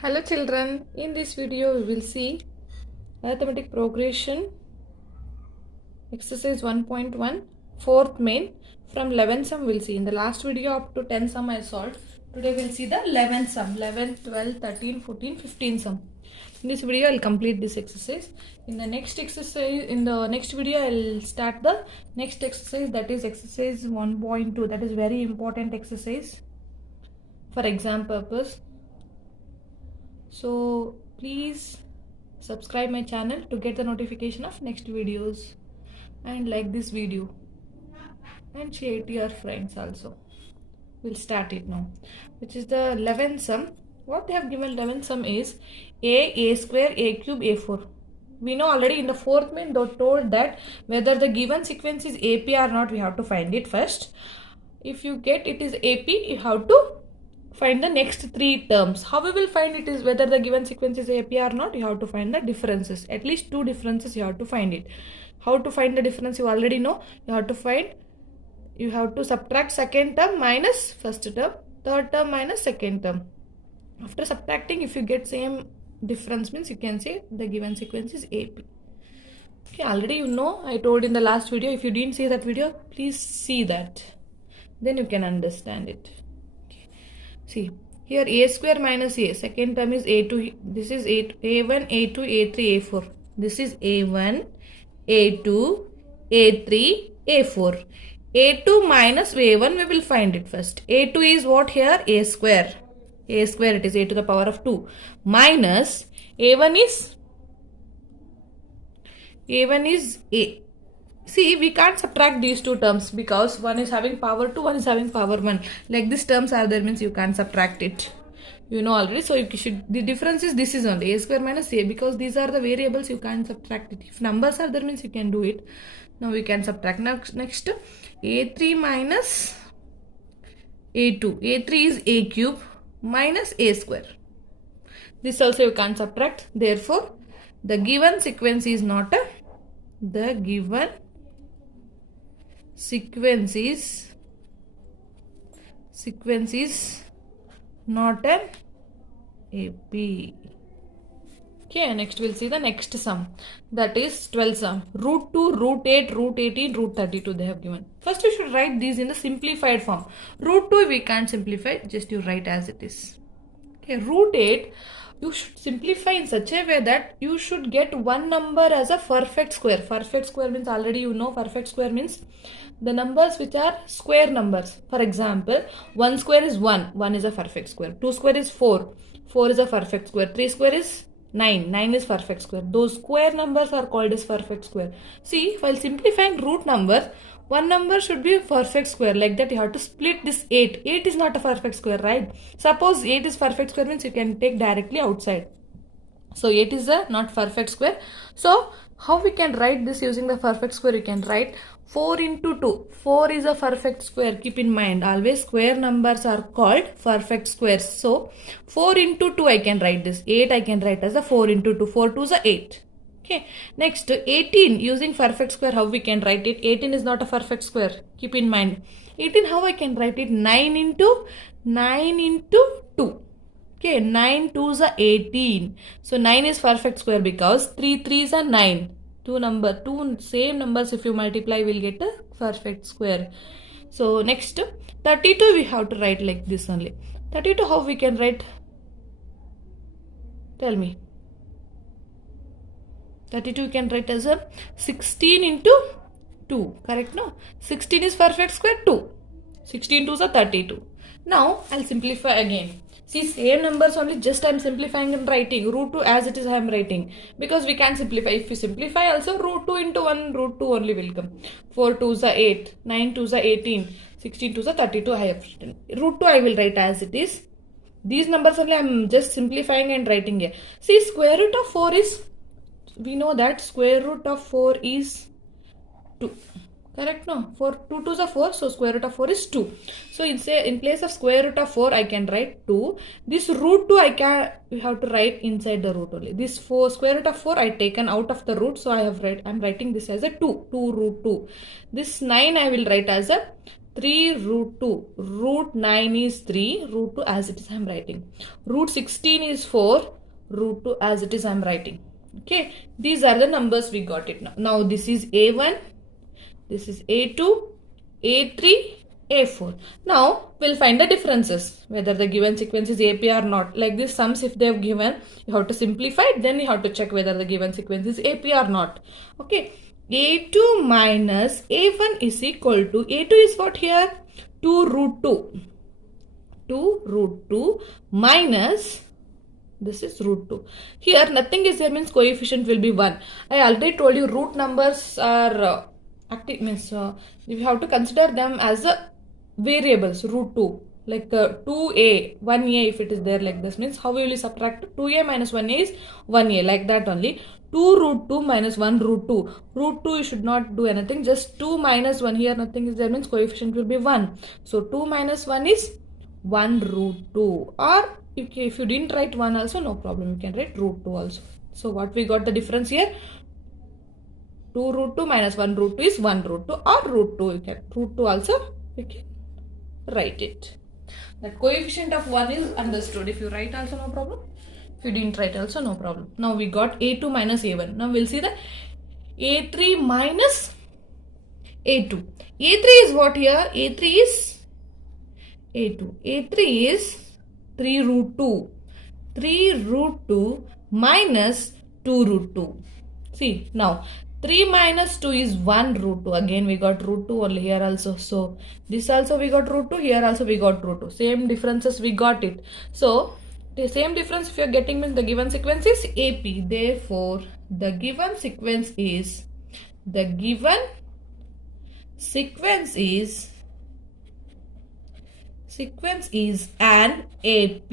Hello children, in this video we will see arithmetic progression exercise 1.1 fourth main from 11 sum we'll see. In the last video up to 10 sum I solved. Today we'll see the 11 sum, 11, 12, 13, 14, 15 sum. In this video I'll complete this exercise. In the next video I'll start the next exercise, that is exercise 1.2. That is very important exercise for exam purpose. So please subscribe my channel to get the notification of next videos and like this video and share to your friends also. We'll start it now, which is the 11th sum. What they have given 11th sum is a square, a cube, a4. We know already in the fourth main they told that whether the given sequence is AP or not, we have to find it first. If you get it is AP, you have to find the next three terms. How we will find it is whether the given sequence is AP or not, you have to find the differences. At least two differences you have to find it. How to find the difference you already know. You have to subtract second term minus first term, third term minus second term. After subtracting, if you get same difference, means you can say the given sequence is AP. Okay, already you know, I told in the last video. If you didn't see that video, please see that. Then you can understand it. See, here a square minus a, second term is a2, this is a1, a2, a3, a4. This is a1, a2, a3, a4. a2 minus a1 we will find it first. a2 is what here? A square. A square it is a to the power of 2. Minus a1 is a. See, we can't subtract these two terms because one is having power 2, one is having power 1. Like these terms are there means you can't subtract it. You know already. So the difference is this is only a square minus a, because these are the variables you can't subtract it. If numbers are there means you can do it. Now we can subtract. Next a3 minus a2. a3 is a cube minus a square. This also you can't subtract. Therefore, the given sequence is not a sequence is not an AP. Okay, next we'll see the next sum, that is 12 sum. Root 2, root 8, root 18, root 32 they have given. First you should write these in the simplified form. Root 2 we can't simplify, just you write as it is. Okay, root 8 you should simplify in such a way that you should get one number as a perfect square. Perfect square means already you know perfect square means the numbers which are square numbers. For example, 1 square is 1. 1 is a perfect square. 2 square is 4. 4 is a perfect square. 3 square is 9. 9 is perfect square. Those square numbers are called as perfect square. See, while simplifying root numbers, one number should be a perfect square. Like that you have to split this 8. 8 is not a perfect square, right? Suppose 8 is perfect square means you can take directly outside. So 8 is a not perfect square. So how we can write this using the perfect square? You can write 4 into 2. 4 is a perfect square. Keep in mind, always square numbers are called perfect squares. So 4 into 2 I can write this. 8 I can write as a 4 into 2. 4 2 is a 8. Okay. Next 18, using perfect square, how we can write it? 18 is not a perfect square. Keep in mind. 18, how I can write it? 9 into 2. Okay, 9 2s are 18. So 9 is perfect square because 3 3s are 9. Two same numbers if you multiply will get a perfect square. So next 32 we have to write like this only. 32 how we can write? Tell me. 32 you can write as a 16 into 2. Correct, no? 16 is perfect square 2. 16 2s are 32. Now I'll simplify again. See, same numbers only, just I am simplifying and writing. Root 2 as it is I am writing. Because we can simplify. If you simplify also, root 2 into 1, root 2 only will come. 4 2s are 8. 9 2s are 18. 16 2s are 32 I have written. Root 2 I will write as it is. These numbers only I am just simplifying and writing here. See, square root of 4 is, we know that square root of 4 is 2. Correct, no? 2 2s are 4, so square root of 4 is 2. So in place of square root of 4, I can write 2. This root 2 we have to write inside the root only. This square root of 4 I taken out of the root, so I'm writing this as a 2. 2 root 2. This 9 I will write as a 3 root 2. Root 9 is 3. Root 2 as it is I am writing. Root 16 is 4. Root 2 as it is I am writing. Okay. These are the numbers we got it now. Now this is A1. This is A2. A3. A4. Now we'll find the differences, whether the given sequence is AP or not. Like this sums, if they have given, you have to simplify it, then you have to check whether the given sequence is AP or not. Okay. A2 minus A1 is equal to, A2 is what here? 2 root 2. 2 root 2 minus, this is root 2. Here nothing is there, means coefficient will be 1. I already told you root numbers are active, means you have to consider them as a variables, root 2. Like 2a, 1a if it is there like this, means how will you subtract? 2a minus 1a is 1a, like that only. 2 root 2 minus 1 root 2. Root 2 you should not do anything, just 2 minus 1, here nothing is there, means coefficient will be 1. So 2 minus 1 is 1 root 2. Or if you didn't write 1 also, no problem, you can write root 2 also. So what we got the difference here? 2 root 2 minus 1 root 2 is 1 root 2 or root 2. You can root 2 also, you can write it. That coefficient of 1 is understood. If you write also, no problem. If you didn't write also, no problem. Now we got A2 minus A1. Now we'll see the A3 minus A2. A3 is what here? A3 is A2. A3 is 3 root 2. 3 root 2 minus 2 root 2. See, now 3 minus 2 is 1 root 2. Again we got root 2 only here also. So this also we got root 2. Here also we got root 2. Same differences we got it. So the same difference if you are getting, means the given sequence is AP. Therefore the given sequence is an AP.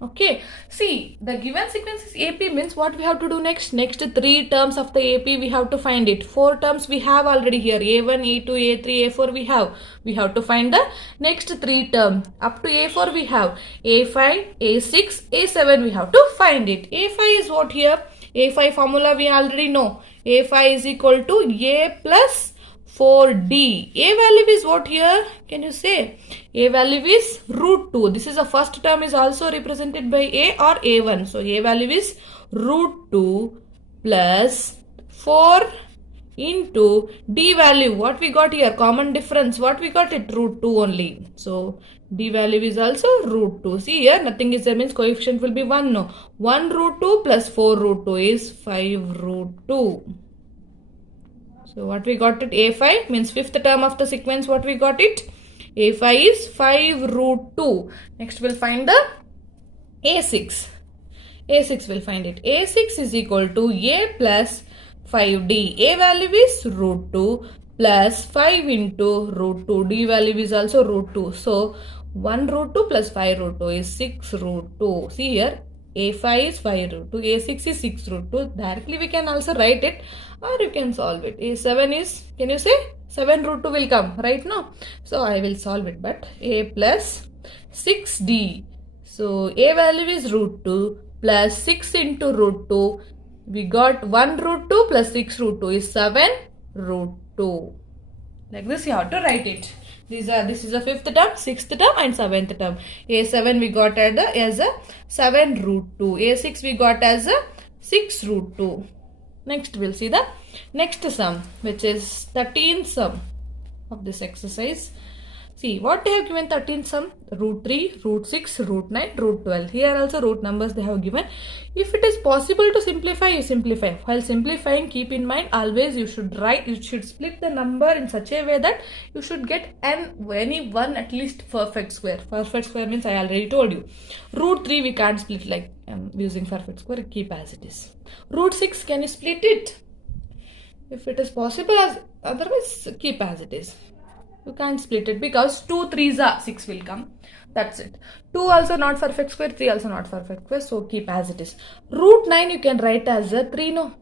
Okay. See, the given sequence is AP means what we have to do next? Next 3 terms of the AP we have to find it. 4 terms we have already here. A1, A2, A3, A4 we have. We have to find the next 3 terms. Up to A4 we have A5, A6, A7 we have to find it. A5 is what here? A5 formula we already know. A5 is equal to A plus 4D. A value is what here? Can you say? A value is root 2. This is the first term is also represented by A or A1. So A value is root 2 plus 4 into D value. What we got here? Common difference. What we got it? Root 2 only. So D value is also root 2. See here, nothing is there, means coefficient will be 1. No. 1 root 2 plus 4 root 2 is 5 root 2. So what we got it? A5 means 5th term of the sequence. What we got it? A5 is 5 root 2. Next we'll find the A6. A6 will find it. A6 is equal to A plus 5D. A value is root 2 plus 5 into root 2. D value is also root 2. So 1 root 2 plus 5 root 2 is 6 root 2. See here, A5 is 5 root 2. A6 is 6 root 2. Directly we can also write it, or you can solve it. A7 is, can you say? 7 root 2 will come right now. So I will solve it, but A plus 6D. So A value is root 2 plus 6 into root 2. We got 1 root 2 plus 6 root 2 is 7 root 2. Like this you have to write it. This is the 5th term, 6th term and 7th term. A7 we got as a 7 root 2. A6 we got as a 6 root 2. Next we'll see the next sum, which is 13th sum of this exercise. See what they have given 13th sum: root 3, root 6, root 9, root 12. Here also root numbers they have given. If it is possible to simplify, you simplify. While simplifying, keep in mind always you should split the number in such a way that you should get any one at least perfect square. Perfect square means I already told you. Root 3 we can't split like using perfect square, keep as it is. Root 6, can you split it? If it is possible, otherwise keep as it is. You can't split it because 2 3s are 6 will come. That's it. 2 also not perfect square, 3 also not perfect square. So keep as it is. Root 9 you can write as a 3, no?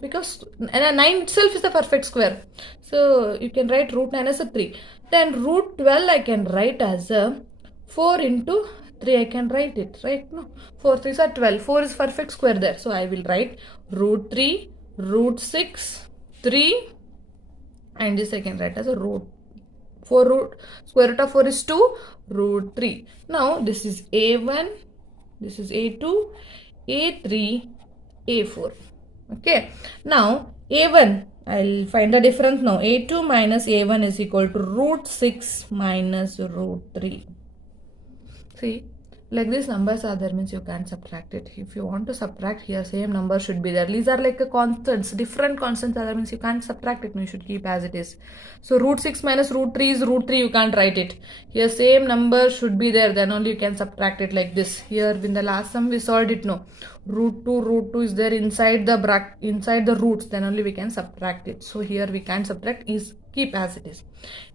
Because 9 itself is the perfect square. So you can write root 9 as a 3. Then root 12 I can write as a 4 into 3. I can write it, right? No. 4 3s are 12. 4 is perfect square there. So I will write root 3, root 6, 3, and this I can write as a root square root of 4 is 2, root 3. Now this is A1, this is A2, A3, A4. Okay. Now A1, I'll find the difference now. A2 minus A1 is equal to root 6 minus root 3. See, like these numbers are there means you can't subtract it. If you want to subtract here, same number should be there. These are like a constants, different constants are there means you can't subtract it. No, you should keep as it is. So root 6 minus root 3 is root 3. You can't write it. Here same number should be there. Then only you can subtract it like this. Here in the last sum we solved it. No, root 2 is there inside the roots. Then only we can subtract it. So here we can't subtract. Is keep as it is.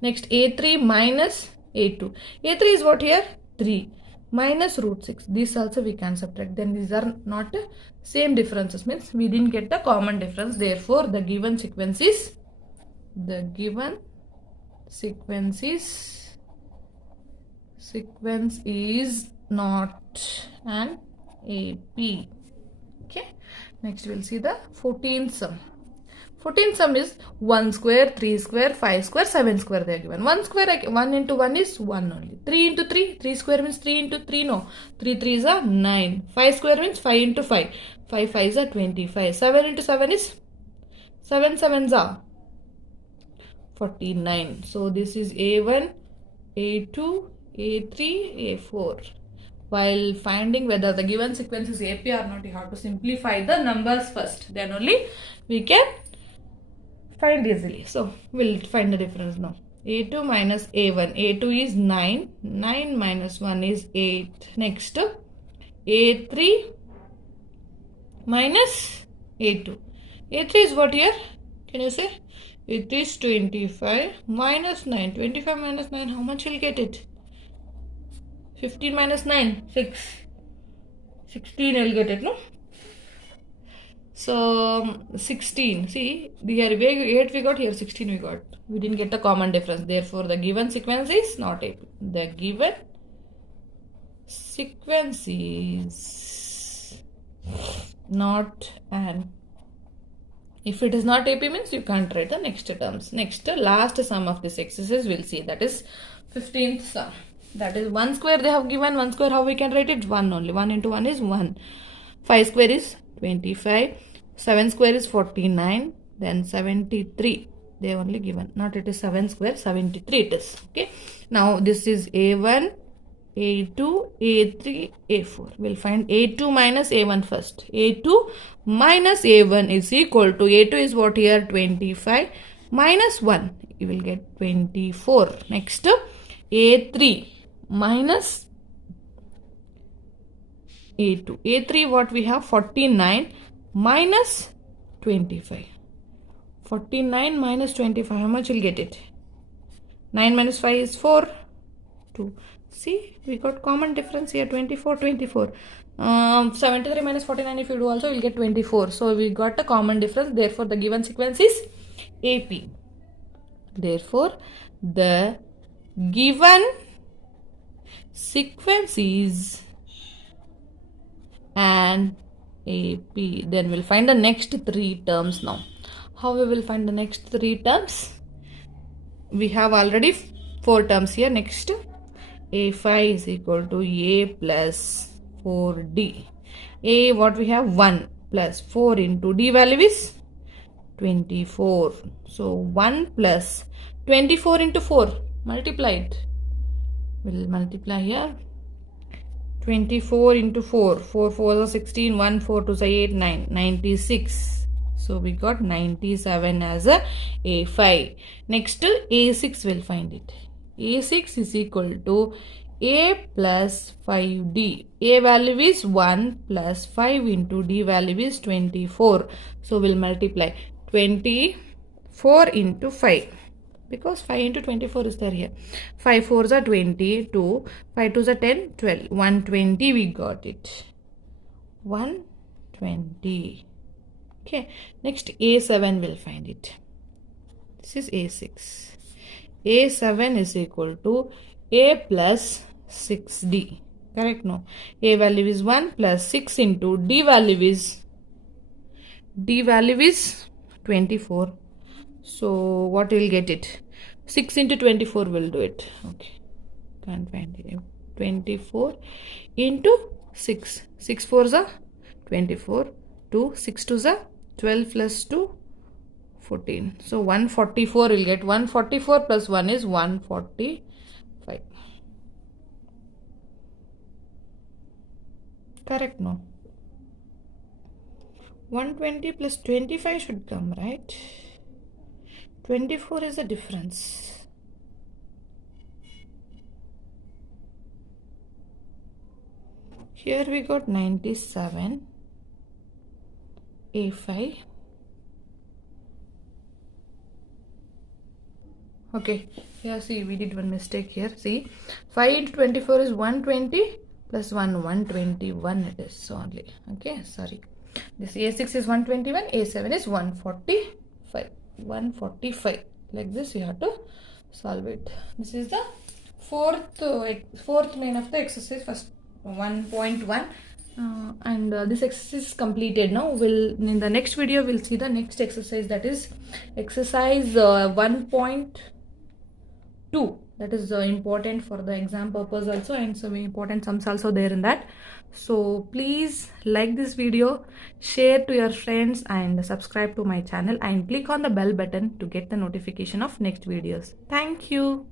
Next A3 minus A2. A3 is what here? 3 minus root 6. This also we can subtract. Then these are not same differences, means we didn't get the common difference. Therefore the given sequence is not an AP. Okay. Next we will see the 14th sum. 14th sum is 1 square, 3 square, 5 square, 7 square they are given. 1 square, 1 into 1 is 1 only. 3 into 3, 3 square means 3 into 3, no. 3 3 is a 9. 5 square means 5 into 5. 5 5 is a 25. 7 into 7 is 7 7s are 49. So this is A1, A2, A3, A4. While finding whether the given sequence is AP or not, you have to simplify the numbers first. Then only we can find easily. So we'll find the difference now. A2 minus A1. A2 is 9. 9 minus 1 is 8. Next A3 minus A2. A3 is what here? Can you say? It is 25 minus 9. 25 minus 9, how much will get it? 15 minus 9, 6. 16 will get it, no? So 16. See, here 8 we got, here 16 we got. We didn't get the common difference. Therefore, the given sequence is not AP. The given sequence is not an. If it is not AP means you can't write the next terms. Next, last sum of this exercise we'll see. That is 15th sum. That is 1 square they have given. 1 square, how we can write it? 1 only. 1 into 1 is 1. 5 square is 25. 7 square is 49. Then 73. They only given. Not it is 7 square. 73 it is. Okay. Now this is A1, A2, A3, A4. We'll find A2 minus A1 first. A2 minus A1 is equal to, A2 is what here? 25 minus 1. You will get 24. Next, A3 minus A2. A3 what we have? 49 minus 25. 49 minus 25. How much will get it? 9 minus 5 is 4. 2. See, we got common difference here. 24, 24. 73 minus 49 if you do also, you'll get 24. So we got a common difference. Therefore, the given sequence is AP. Therefore, the given sequence is an AP. Then we'll find the next 3 terms now. How we will find the next 3 terms? We have already 4 terms here. Next, A5 is equal to A plus 4D. A what we have? 1 plus 4 into D value is 24. So 1 plus 24 into 4. Multiply it. We'll multiply here. 24 into 4. 4 4 is 16. 1 4 2 is 8 9. 96. So we got 97 as a A5. Next, A6 will find it. A6 is equal to A plus 5D. A value is 1 plus 5 into D value is 24. So we'll multiply 24 into 5. Because 5 into 24 is there here. 5 4s are 22. 5 2s are 10, 12. 120 we got it. 120. Okay. Next, A7 will find it. This is A6. A7 is equal to A plus 6D. Correct? No. A value is 1 plus 6 into D value is 24. So what will get it? 6 into 24 will do it. Okay, can't find it. 24 into 6. 6 4s are 24. 2 6 2s are 12 plus 2 14. So 144 will get. 144 plus 1 is 145. Correct, no? 120 plus 25 should come, right? 24 is the difference. Here we got 97, A5. Okay, here see, we did one mistake here. See, 5 into 24 is 120 plus 1, 121 it is only. Okay, sorry. This A6 is 121, A7 is 145. 145. Like this you have to solve it. This is the fourth main of the exercise, first 1.1. And this exercise is completed. Now in the next video we'll see the next exercise, that is exercise 1.2. that is important for the exam purpose also, and some important sums also there in that. So please like this video, share to your friends, and subscribe to my channel, and click on the bell button to get the notification of next videos. Thank you.